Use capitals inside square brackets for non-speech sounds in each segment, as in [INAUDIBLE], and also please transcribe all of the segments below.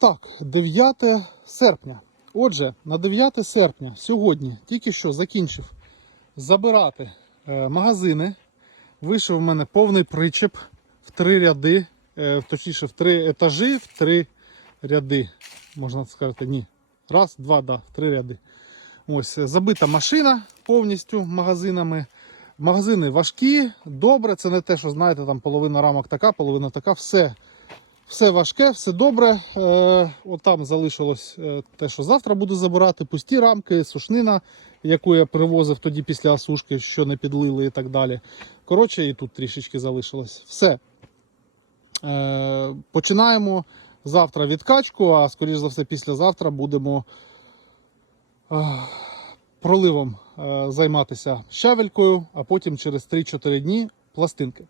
Так, 9 серпня. Отже, на 9 серпня сьогодні тільки що закінчив забирати е, магазини. Вийшов у мене повний причеп в три ряди, е, точніше, в три етажі, в три ряди. Можна сказати, ні. Раз, два, да, в три ряди. Ось е, забита машина повністю магазинами. Магазини важкі, добре. Це не те, що знаєте, там половина рамок така, половина така. Все, все важке, все добре. Е, от там залишилось е, те, що завтра буду забирати. Пусті рамки, сушнина, яку я привозив тоді після осушки, що не підлили і так далі. Коротше, і тут трішечки залишилось. Все. Е, починаємо завтра відкачку, а скоріш за все, післязавтра будемо проливом займатися щавелькою, а потім через 3-4 дні пластинки.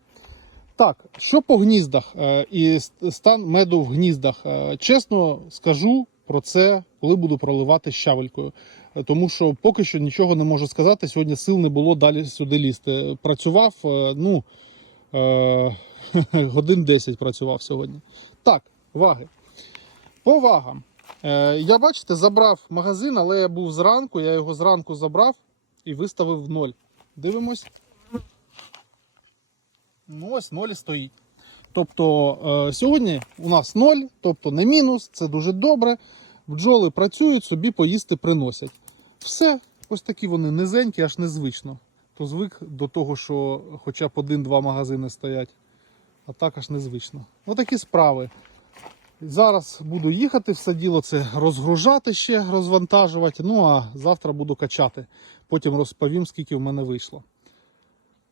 Так, що по гніздах е, і стан меду в гніздах. Е, Чесно скажу про це, коли буду проливати щавелькою. Е, Тому що поки що нічого не можу сказати. Сьогодні сил не було далі сюди лізти. Працював, ну, [LAUGHS] годин 10 працював сьогодні. Так, ваги. По вагам. Я бачите, забрав магазин, але я був зранку, я його зранку забрав і виставив в ноль. Дивимось. Ну, ось ноль стоїть. Тобто е, сьогодні у нас ноль, тобто не мінус, це дуже добре. Бджоли працюють, собі поїсти приносять. Все, ось такі вони низенькі, аж незвично. То звик до того, що хоча б один-два магазини стоять. А так аж незвично. Отакі справи. Зараз буду їхати, все діло це розгружати ще, розвантажувати. Ну а завтра буду качати. Потім розповім, скільки в мене вийшло.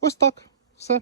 Ось так. Все.